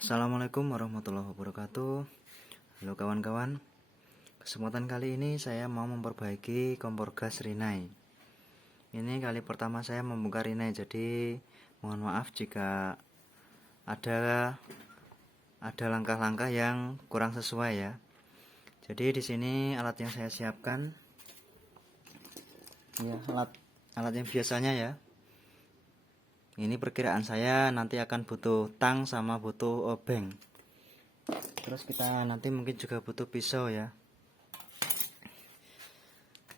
Assalamualaikum warahmatullahi wabarakatuh. Halo kawan-kawan. Kesempatan kali ini saya mau memperbaiki kompor gas Rinnai. Ini kali pertama saya membongkar Rinnai, jadi mohon maaf jika ada langkah-langkah yang kurang sesuai ya. Jadi di sini alat yang saya siapkan ya, alat yang biasanya ya. Ini perkiraan saya nanti akan butuh tang sama butuh obeng. Terus kita nanti mungkin juga butuh pisau ya.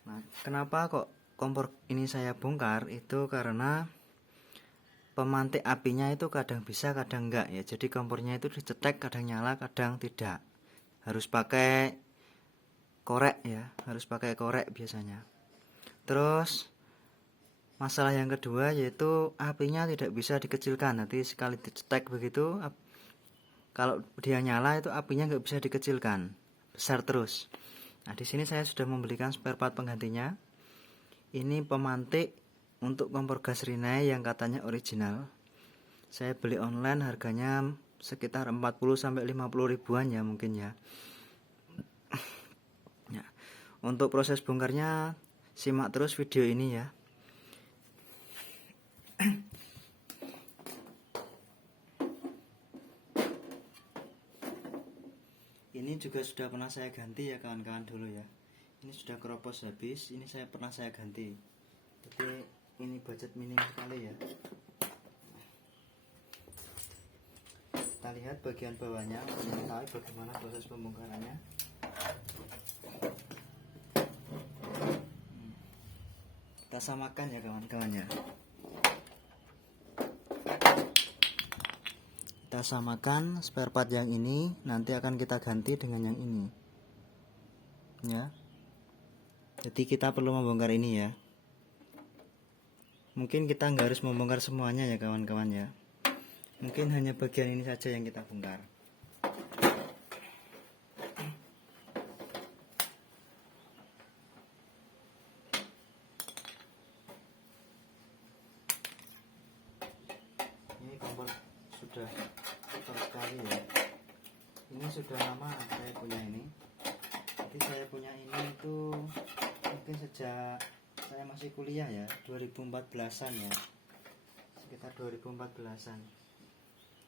Nah, kenapa kok kompor ini saya bongkar? Itu karena pemantik apinya itu kadang bisa kadang enggak ya. Jadi kompornya itu dicetek kadang nyala kadang tidak. Harus pakai korek ya, harus pakai korek biasanya. Terus masalah yang kedua yaitu apinya tidak bisa dikecilkan. Nanti sekali dicetek begitu, kalau dia nyala itu apinya nggak bisa dikecilkan, besar terus. Nah di sini saya sudah membelikan spare part penggantinya. Ini pemantik untuk kompor gas Rinnai yang katanya original. Saya beli online, harganya sekitar 40-50 ribuan ya mungkin ya. Ya. Untuk proses bongkarnya simak terus video ini ya. Ini juga sudah pernah saya ganti ya kawan-kawan dulu ya. Ini sudah keropos habis, ini pernah saya ganti. Jadi ini budget minim sekali ya. Kita lihat bagian bawahnya, mengetahui bagaimana proses pembongkarannya. Kita samakan ya kawan-kawan ya. Kita samakan spare part yang ini, nanti akan kita ganti dengan yang ini ya. Jadi kita perlu membongkar ini ya. Mungkin kita nggak harus membongkar semuanya ya kawan-kawan ya. Mungkin hanya bagian ini saja yang kita bongkar. Ini kompor sudah kotor sekali ya. Ini sudah lama saya punya ini. Jadi saya punya ini itu mungkin sejak saya masih kuliah ya, 2014-an ya. Sekitar 2014-an.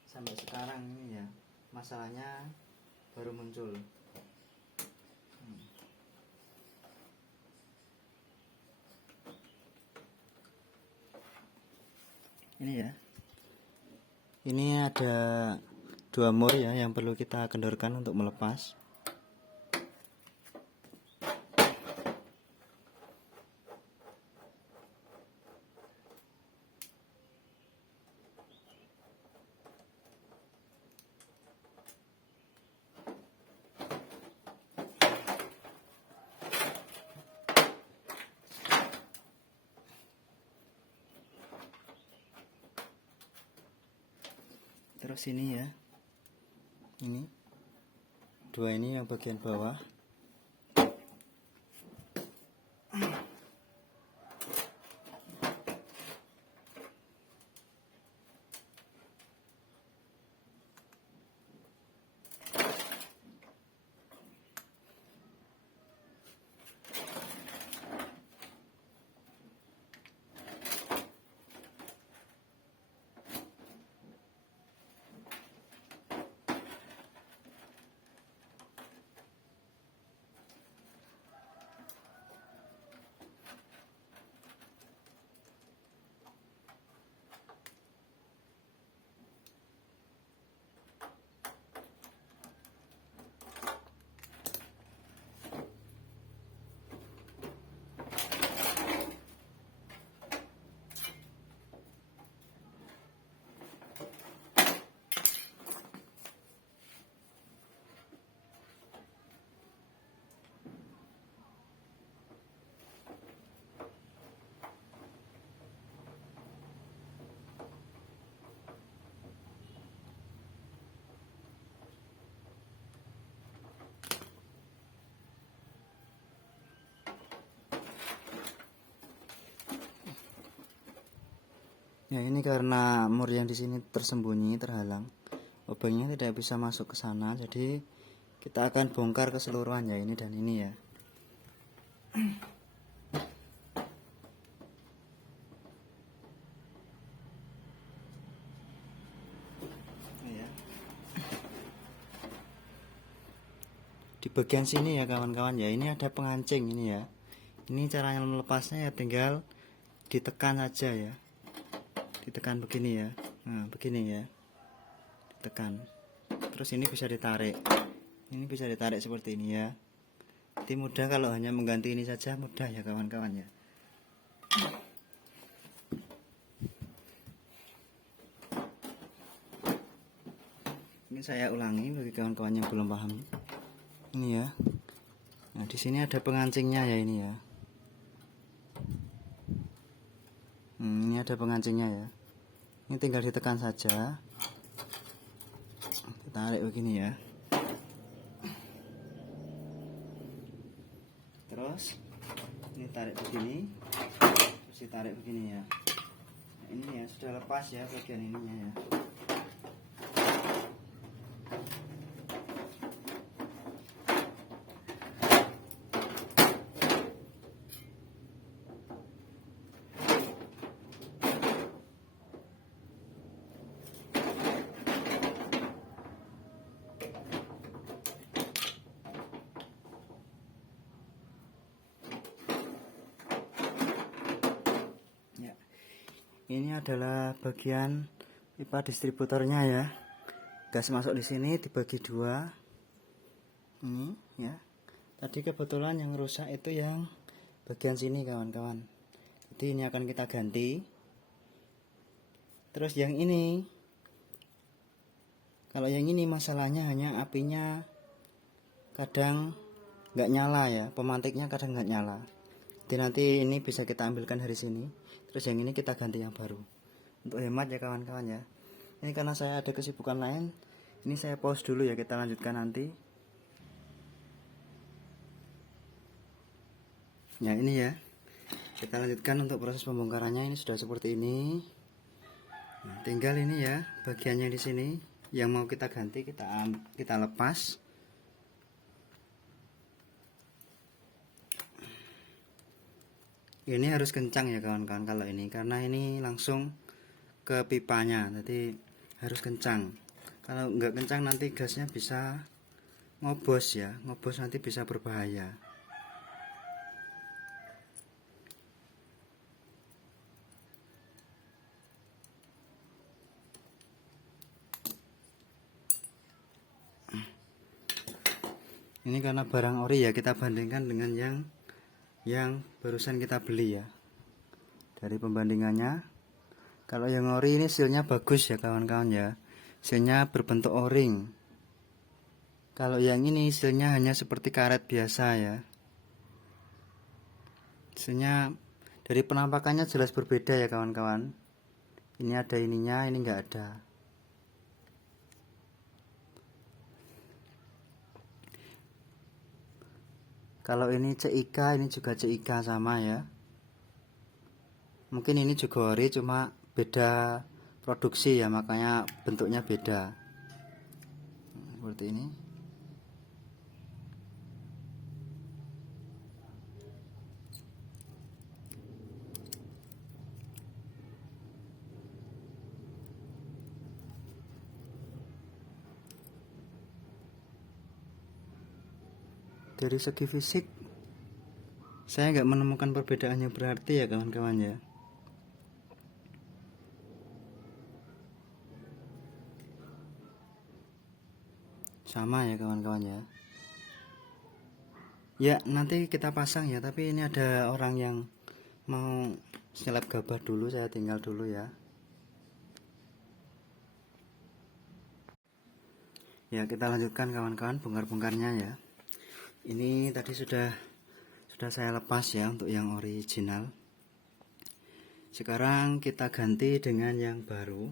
Sampai sekarang ini ya. Masalahnya baru muncul. Ini ya. Ini ada 2 mur ya yang perlu kita kendorkan untuk melepas. Terus ini ya, ini 2 ini yang bagian bawah. Ya ini karena mur yang di sini tersembunyi, terhalang. obengnya tidak bisa masuk ke sana, jadi kita akan bongkar keseluruhan ya, ini dan ini ya. Di bagian sini ya kawan-kawan ya, ini ada pengancing ini ya. Ini caranya melepasnya ya, tinggal ditekan saja ya, ditekan begini ya, nah begini ya, ditekan, terus ini bisa ditarik, ini bisa ditarik seperti ini ya. Jadi mudah kalau hanya mengganti ini saja, mudah ya kawan-kawan ya. Ini saya ulangi bagi kawan-kawan yang belum paham. Ini ya. Nah, di sini ada pengancingnya ya ini ya. Ini ada pengancingnya ya. Ini tinggal ditekan saja. Ditarik begini ya. Terus ini tarik begini. Terus ditarik begini ya. Nah, ini ya sudah lepas ya bagian ininya ya. Ini adalah bagian pipa distributornya ya. Gas masuk di sini dibagi dua. Ini ya. Tadi kebetulan yang rusak itu yang bagian sini kawan-kawan. Jadi ini akan kita ganti. Terus yang ini, kalau yang ini masalahnya hanya apinya kadang nggak nyala ya, pemantiknya kadang nggak nyala. Jadi nanti ini bisa kita ambilkan dari sini. Terus yang ini kita ganti yang baru untuk hemat ya kawan-kawan ya. Ini karena saya ada kesibukan lain, ini saya pause dulu ya, kita lanjutkan nanti ya. Ini ya, kita lanjutkan untuk proses pembongkarannya. Ini sudah seperti ini. Nah, tinggal ini ya bagiannya di sini yang mau kita ganti, kita lepas. Ini harus kencang ya kawan-kawan kalau ini, karena ini langsung ke pipanya, jadi harus kencang. Kalau nggak kencang nanti gasnya bisa ngobos ya, ngobos nanti bisa berbahaya. Ini karena barang ori ya, kita bandingkan dengan yang barusan kita beli ya. Dari pembandingannya, kalau yang ori ini sealnya bagus ya kawan-kawan ya, sealnya berbentuk o-ring. Kalau yang ini sealnya hanya seperti karet biasa ya. Sealnya dari penampakannya jelas berbeda ya kawan-kawan. Ini ada ininya, ini enggak ada. Kalau ini CIK, ini juga CIK sama ya. Mungkin ini juga ori, cuma beda produksi ya, makanya bentuknya beda. Seperti ini. Dari segi fisik saya nggak menemukan perbedaan yang berarti ya kawan-kawan ya. Sama ya kawan-kawan ya. Ya nanti kita pasang ya, tapi ini ada orang yang mau seleb gabah dulu, saya tinggal dulu ya. Ya kita lanjutkan kawan-kawan bongkar-bongkarnya ya. Ini tadi sudah saya lepas ya untuk yang original. Sekarang kita ganti dengan yang baru.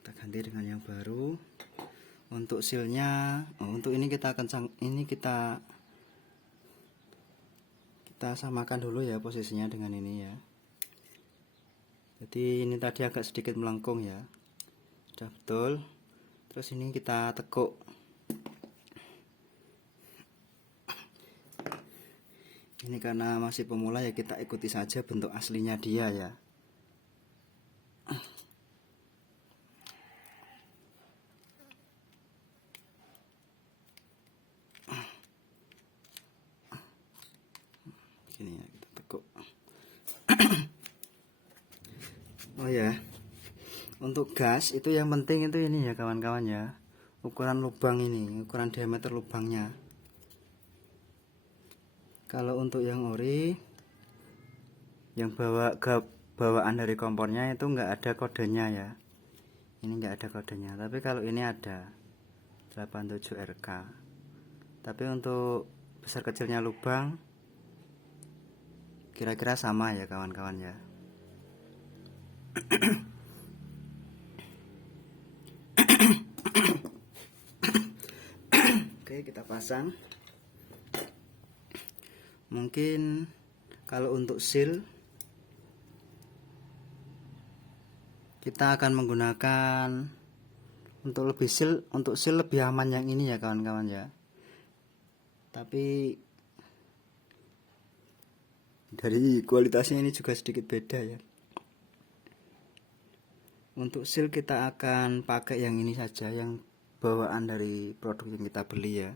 Kita ganti dengan yang baru. Untuk sealnya, untuk ini kita kencang, ini kita samakan dulu ya posisinya dengan ini ya. Jadi ini tadi agak sedikit melengkung ya, sudah betul. Terus ini kita tekuk. Ini karena masih pemula ya, kita ikuti saja bentuk aslinya dia ya. Gini ya, kita tekuk. Oh ya, untuk gas itu yang penting itu ini ya kawan-kawan ya, ukuran lubang ini, ukuran diameter lubangnya. Kalau untuk yang ori, yang bawaan dari kompornya itu nggak ada kodenya ya. Ini nggak ada kodenya, tapi kalau ini ada 87 RK. Tapi untuk besar kecilnya lubang kira-kira sama ya kawan-kawan ya. Oke, kita pasang. Mungkin kalau untuk seal kita akan menggunakan untuk seal lebih aman yang ini ya kawan-kawan ya. Tapi dari kualitasnya ini juga sedikit beda ya. Untuk seal kita akan pakai yang ini saja, yang bawaan dari produk yang kita beli ya.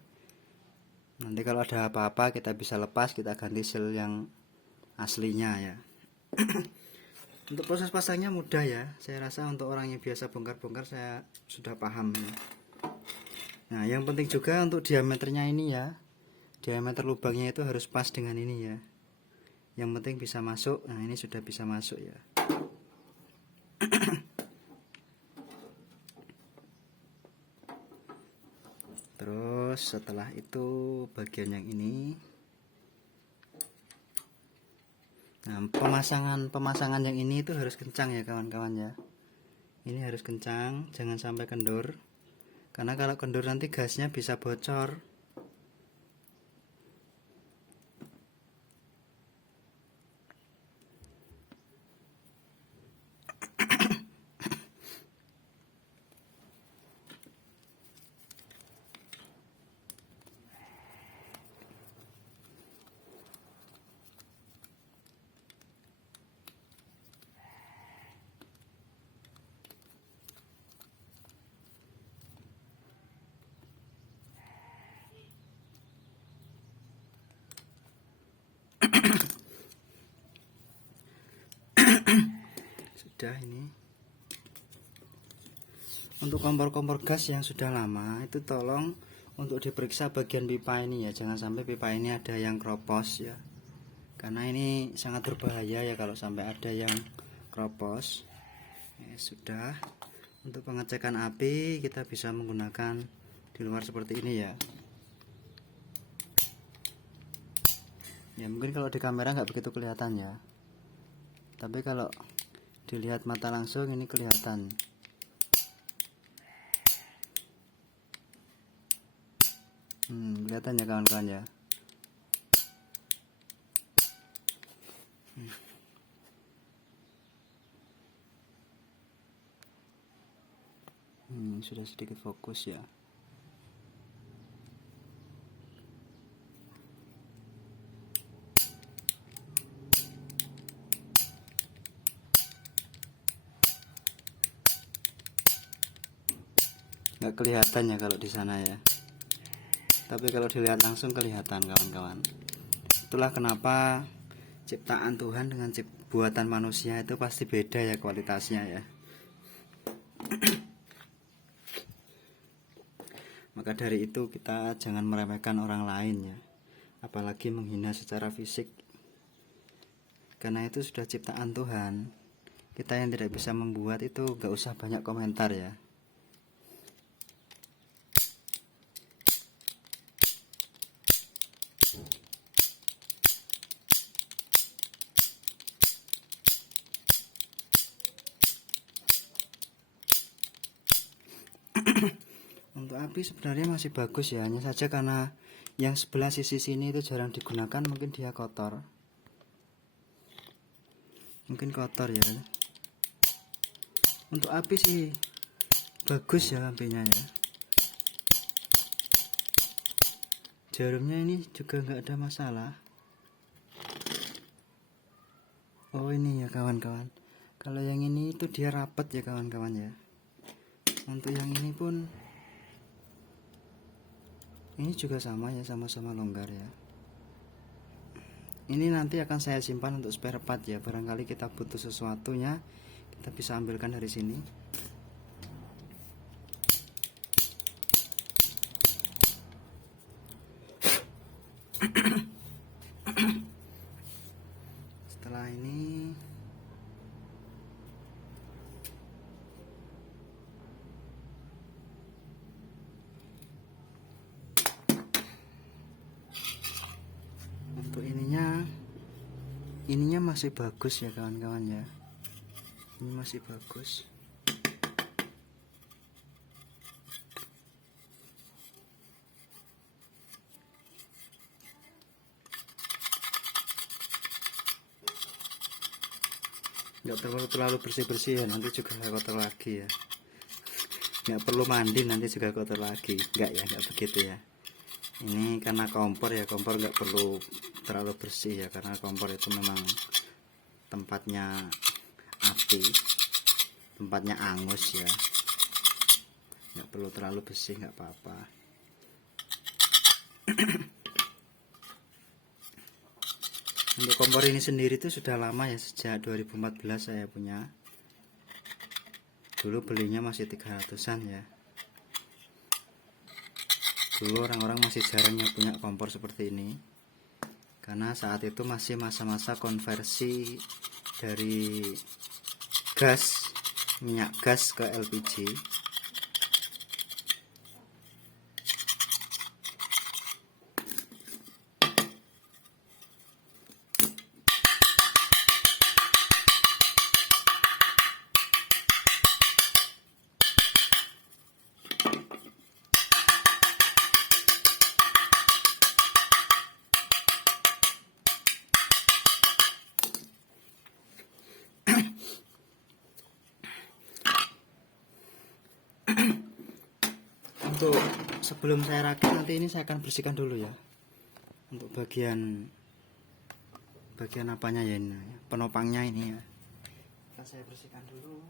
Nanti kalau ada apa-apa kita bisa lepas, kita ganti seal yang aslinya ya. Untuk proses pasangnya mudah ya. Saya rasa untuk orang yang biasa bongkar-bongkar saya sudah paham ya. Nah, yang penting juga untuk diameternya ini ya. Diameter lubangnya itu harus pas dengan ini ya. Yang penting bisa masuk. Nah, ini sudah bisa masuk ya. Terus setelah itu bagian yang ini. Nah, pemasangan yang ini itu harus kencang ya kawan-kawan ya. Ini harus kencang, jangan sampai kendur. Karena kalau kendur nanti gasnya bisa bocor. Sudah ini. Untuk kompor-kompor gas yang sudah lama itu tolong untuk diperiksa bagian pipa ini ya, jangan sampai pipa ini ada yang kropos ya. Karena ini sangat berbahaya ya kalau sampai ada yang kropos. Ya, sudah. Untuk pengecekan api kita bisa menggunakan di luar seperti ini ya. Ya mungkin kalau di kamera nggak begitu kelihatan ya. Tapi kalau dilihat mata langsung ini kelihatan. Kelihatan ya kawan-kawan ya. Sudah sedikit fokus ya. Nggak kelihatan ya kalau di sana ya. Tapi kalau dilihat langsung kelihatan kawan-kawan. Itulah kenapa ciptaan Tuhan dengan buatan manusia itu pasti beda ya kualitasnya ya. Maka dari itu kita jangan meremehkan orang lain ya, apalagi menghina secara fisik. Karena itu sudah ciptaan Tuhan. Kita yang tidak bisa membuat itu gak usah banyak komentar ya. Untuk api sebenarnya masih bagus ya, hanya saja karena yang sebelah sisi sini itu jarang digunakan, mungkin dia kotor. Mungkin kotor ya. Untuk api sih bagus ya apinya ya. Jarumnya ini juga nggak ada masalah. Oh ini ya kawan-kawan, kalau yang ini itu dia rapat ya kawan-kawan ya. Untuk yang ini pun ini juga sama ya, sama-sama longgar ya. Ini nanti akan saya simpan untuk spare part ya, barangkali kita butuh sesuatunya kita bisa ambilkan dari sini. Setelah ini untuk ininya masih bagus ya kawan-kawan ya. Ini masih bagus. Nggak terlalu bersih-bersih ya, nanti juga kotor lagi ya. Nggak perlu mandi nanti juga kotor lagi. Nggak ya, nggak begitu ya. Ini karena kompor ya, kompor nggak perlu terlalu bersih ya, karena kompor itu memang tempatnya api, tempatnya angus ya. Nggak perlu terlalu bersih, nggak apa-apa. Untuk kompor ini sendiri itu sudah lama ya, sejak 2014 saya punya. Dulu belinya masih 300-an ya. Dulu orang-orang masih jarang yang punya kompor seperti ini, karena saat itu masih masa-masa konversi dari gas, minyak gas ke LPG. Untuk sebelum saya rakit nanti ini saya akan bersihkan dulu ya. Untuk bagian apanya ya ini, penopangnya ini ya. Akan saya bersihkan dulu.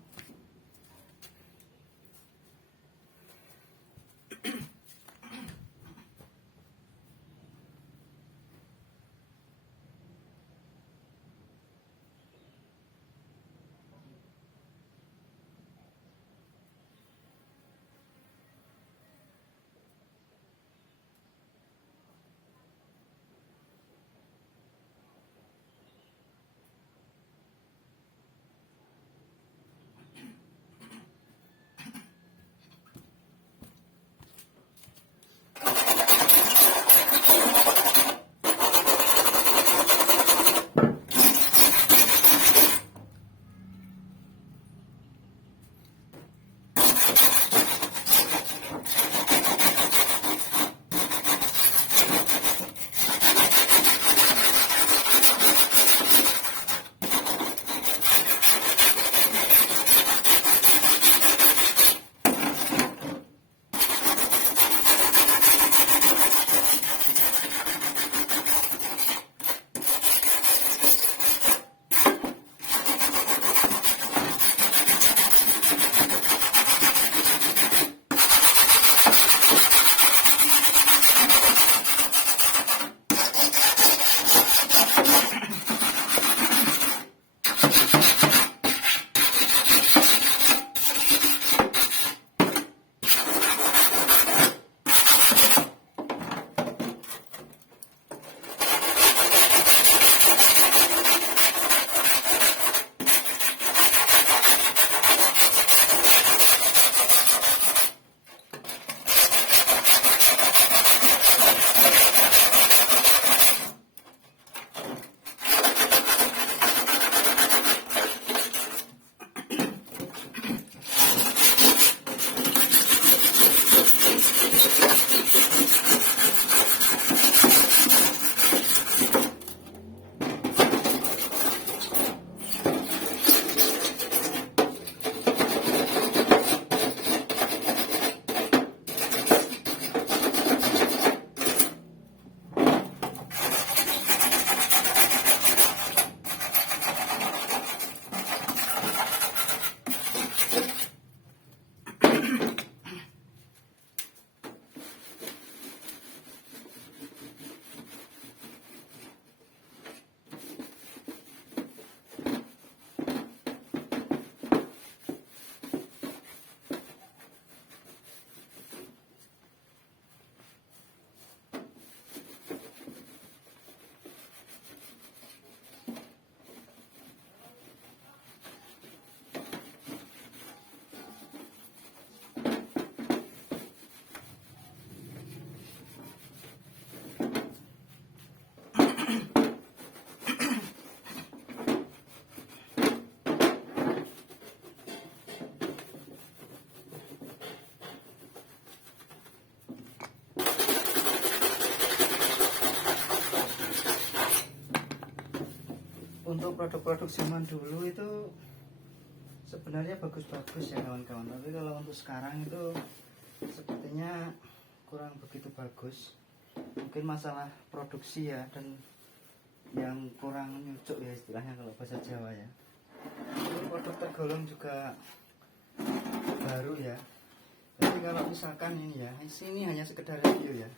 untuk produk-produk zaman dulu itu sebenarnya bagus-bagus ya kawan-kawan, tapi kalau untuk sekarang itu sepertinya kurang begitu bagus. Mungkin masalah produksi ya, dan yang kurang nyucuk ya istilahnya kalau bahasa Jawa ya. Ini produk tergolong juga baru ya. Jadi kalau misalkan ini ya, ini hanya sekedar review ya.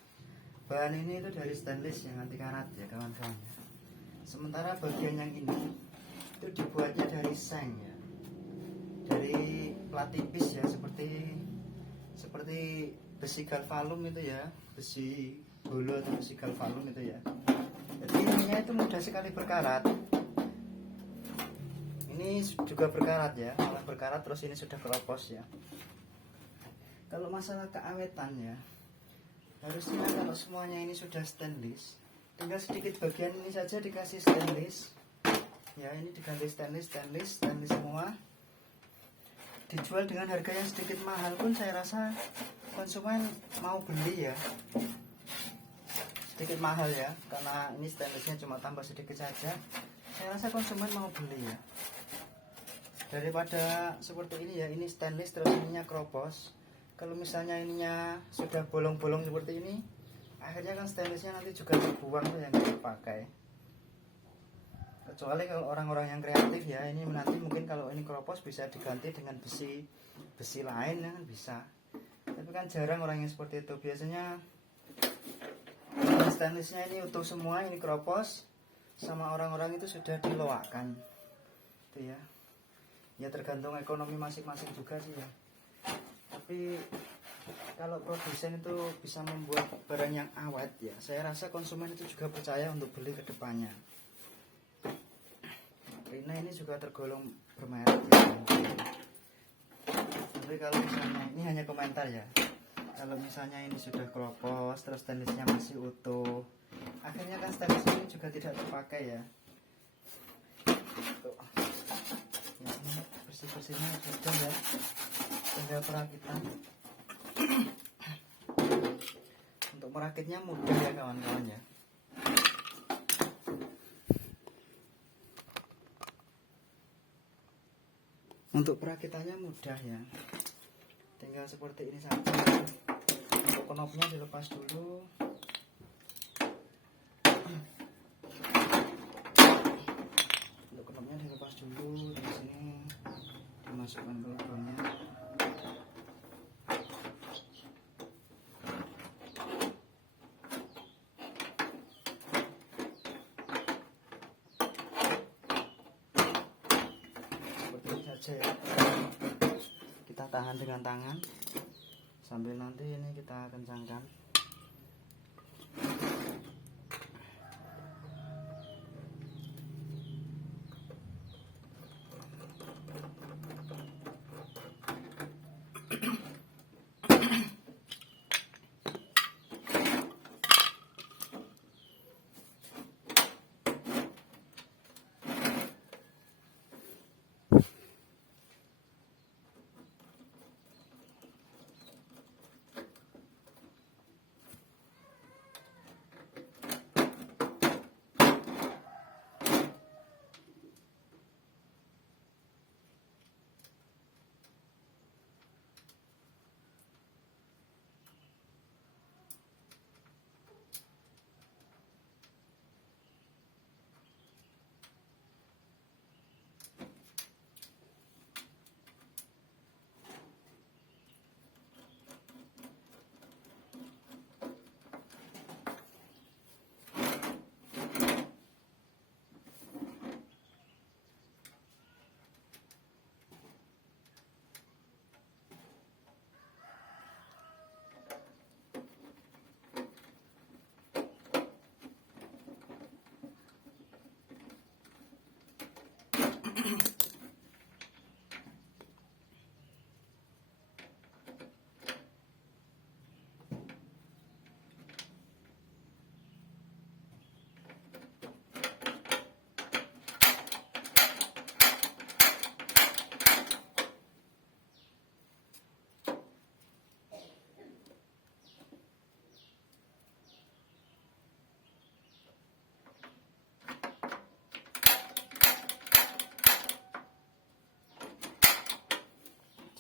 Bahan ini itu dari stainless yang anti karat ya kawan-kawan ya. Sementara bagian yang ini itu dibuatnya dari seng ya, dari plat tipis ya, seperti besi galvalum itu ya, besi bolo atau besi galvalum itu ya. Jadi ininya itu mudah sekali berkarat. Ini juga berkarat ya, malah berkarat terus ini sudah keropos ya. Kalau masalah keawetan ya, harusnya kalau semuanya ini sudah stainless, tinggal sedikit bagian ini saja dikasih stainless ya, ini diganti stainless semua, dijual dengan harga yang sedikit mahal pun saya rasa konsumen mau beli ya. Sedikit mahal ya, karena ini stainlessnya cuma tambah sedikit saja, saya rasa konsumen mau beli ya, daripada seperti ini ya, ini stainless terus ininya keropos. Kalau misalnya ininya sudah bolong-bolong seperti ini, akhirnya kan stainlessnya nanti juga terbuang tuh yang nggak dipakai. Kecuali kalau orang-orang yang kreatif ya, ini nanti mungkin kalau ini keropos bisa diganti dengan besi lain ya kan bisa. Tapi kan jarang orang yang seperti itu. Biasanya stainlessnya ini utuh semua, ini keropos, sama orang-orang itu sudah diloakan. Itu ya. Ya tergantung ekonomi masing-masing juga sih ya. Tapi kalau produsen itu bisa membuat barang yang awet ya, saya rasa konsumen itu juga percaya untuk beli ke depannya. Rina ini juga tergolong bermerek ya. Tapi kalau misalnya ini hanya komentar ya, kalau misalnya ini sudah keropos terus stainlessnya masih utuh, akhirnya kan stainless ini juga tidak terpakai ya. Tuh. Ya, ini bersih-bersihnya sudah ya, tinggal perakitan. Untuk merakitnya mudah ya kawan-kawan ya. Untuk perakitannya mudah ya, tinggal seperti ini saja. Untuk knopnya dilepas dulu. Untuk knopnya dilepas dulu, di sini dimasukkan ke lubangnya. Saja ya, kita tahan dengan tangan sambil nanti ini kita kencangkan.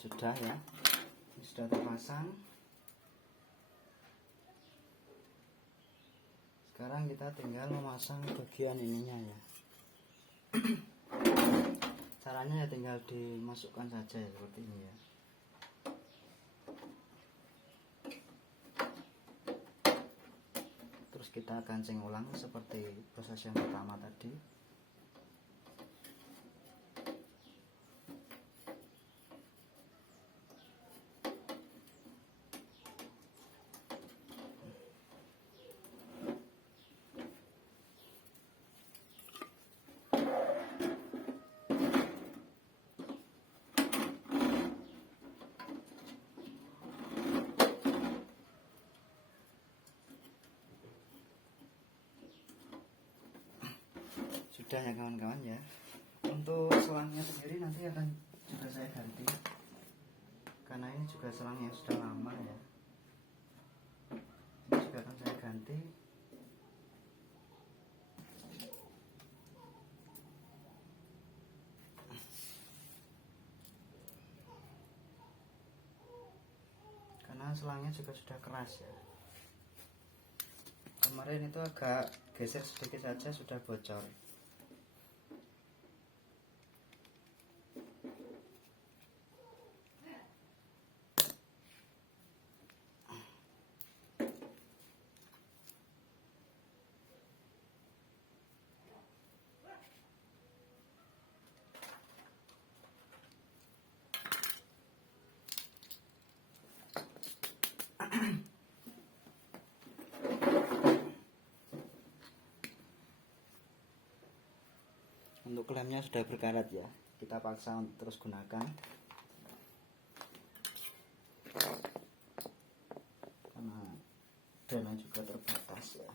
Sudah ya, ini sudah terpasang. Sekarang kita tinggal memasang bagian ininya ya. Caranya ya tinggal dimasukkan saja ya, seperti ini ya. Terus kita gancing ulang seperti proses yang pertama tadi. Sudah ya kawan-kawan ya. Untuk selangnya sendiri nanti akan juga saya ganti, karena ini juga selang yang sudah lama ya. Ini juga akan saya ganti. Karena selangnya juga sudah keras ya. Kemarin itu agak geser sedikit saja sudah bocor. Untuk klemnya sudah berkarat ya, kita paksa untuk terus gunakan karena dana juga terbatas ya.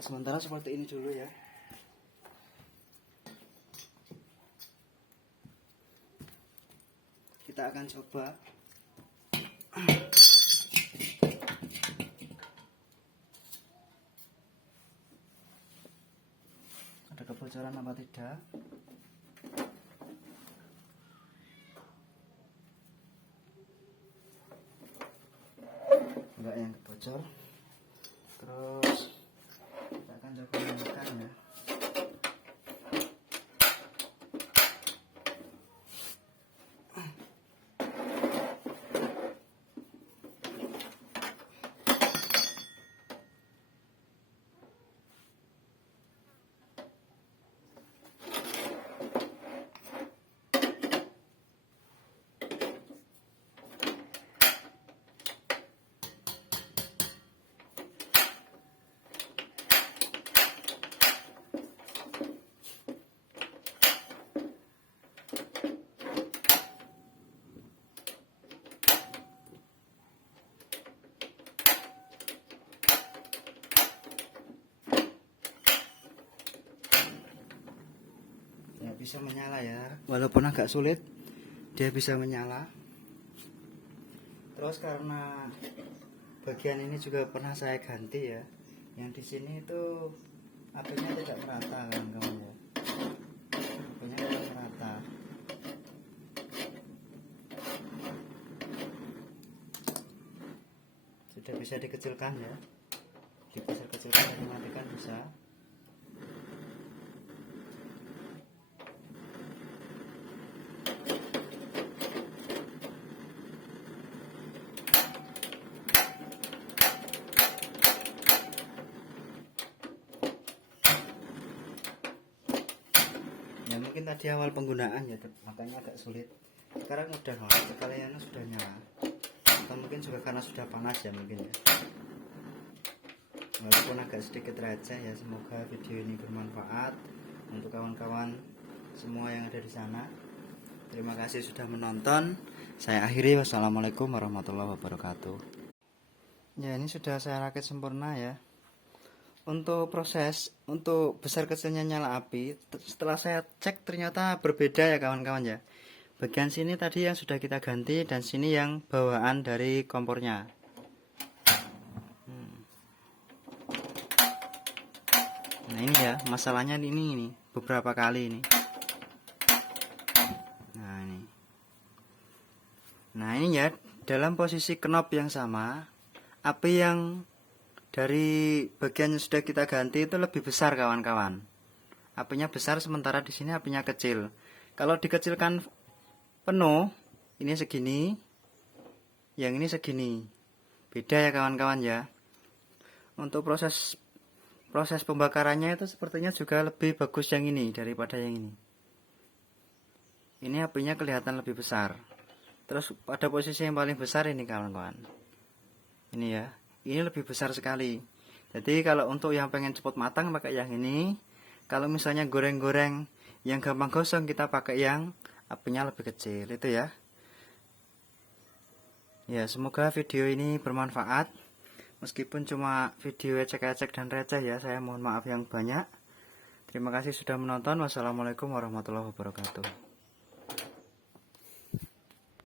Sementara seperti ini dulu ya. Kita akan coba. Ada kebocoran apa tidak? Enggak yang kebocor. Terus kita akan coba menekan ya. Bisa menyala ya, walaupun agak sulit dia bisa menyala. Terus karena bagian ini juga pernah saya ganti ya, yang di sini itu apinya tidak merata kawan-kawan ya, apinya tidak merata. Sudah bisa dikecilkan ya, dikecil-kecilkan dan dimatikan bisa. mungkin tadi awal penggunaan ya, makanya agak sulit. Sekarang udah sekalian sudah nyala, atau mungkin juga karena sudah panas ya mungkin ya. Walaupun agak sedikit receh ya, semoga video ini bermanfaat untuk kawan-kawan semua yang ada di sana. Terima kasih sudah menonton. Saya akhiri, wassalamualaikum warahmatullahi wabarakatuh. Ya, ini sudah saya rakit sempurna ya. Untuk proses untuk besar kecilnya nyala api, setelah saya cek ternyata berbeda ya kawan-kawan ya. Bagian sini tadi yang sudah kita ganti, dan sini yang bawaan dari kompornya. Nah ini ya, masalahnya ini beberapa kali ini. Nah ini ya, dalam posisi knob yang sama, api yang dari bagian yang sudah kita ganti itu lebih besar kawan-kawan. Apinya besar, sementara di sini apinya kecil. Kalau dikecilkan penuh, ini segini, yang ini segini. Beda ya kawan-kawan ya. Untuk proses pembakarannya itu sepertinya juga lebih bagus yang ini daripada yang ini. Ini apinya kelihatan lebih besar. Terus pada posisi yang paling besar ini kawan-kawan, ini ya, ini lebih besar sekali. Jadi kalau untuk yang pengen cepat matang pakai yang ini. Kalau misalnya goreng-goreng yang gampang gosong, kita pakai yang apinya lebih kecil itu ya. Ya, semoga video ini bermanfaat. Meskipun cuma video ecek-ecek dan receh ya, saya mohon maaf yang banyak. Terima kasih sudah menonton. Wassalamualaikum warahmatullahi wabarakatuh.